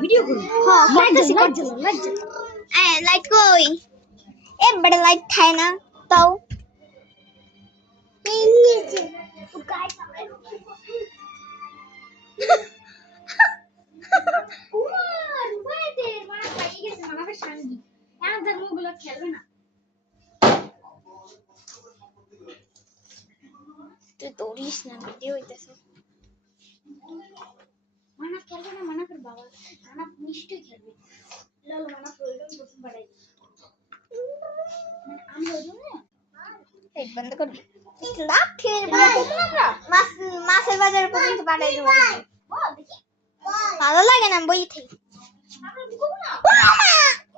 video করো হ্যাঁ light কই এ বড় লাইট থাকে না তাও তুই দৌড়িস না ভিডিও হইতেছে মানা খেলবে না মানা কর বাবা মানা নিশ্চয়ই খেলবে লাল মানা প্রয়োজন প্রথম বাড়াই আমি হইলো না এক বন্ধ কর লাভ খেয়ে আমরা মাছের বাজারে পর্যন্ত পাঠাই দেবো দেখি ভালো লাগে না বই থেকে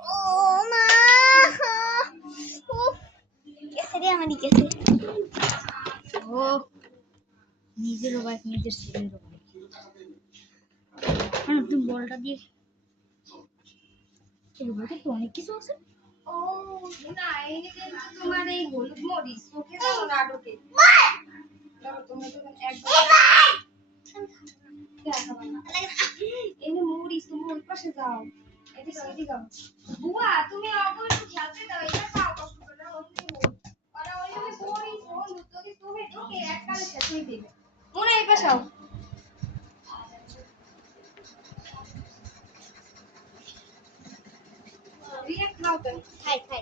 ও মা কেসে রে আমারই কেসে ও নিজের বাইক নিজের ছেলের বাইক তুমি বলটা দিয়ে বলতে তো অনেক কিছু আছে ও না এই যে তোমার এই হলুদ মরিচ ওকে দাও না ঢোকে তুমি তো একদম এনে মরিচ তুমি ওই পাশে যাও এদিকে যাও বুয়া তুমি আগে একটু খেলতে দাও এটা খাও কষ্ট করে অন্য ওরা ওই মরিচ হলুদ যদি তুমি ঢোকে এককালে শেষ হয়ে দিবে মনে এই পাশে রিয়া খাও তো খাই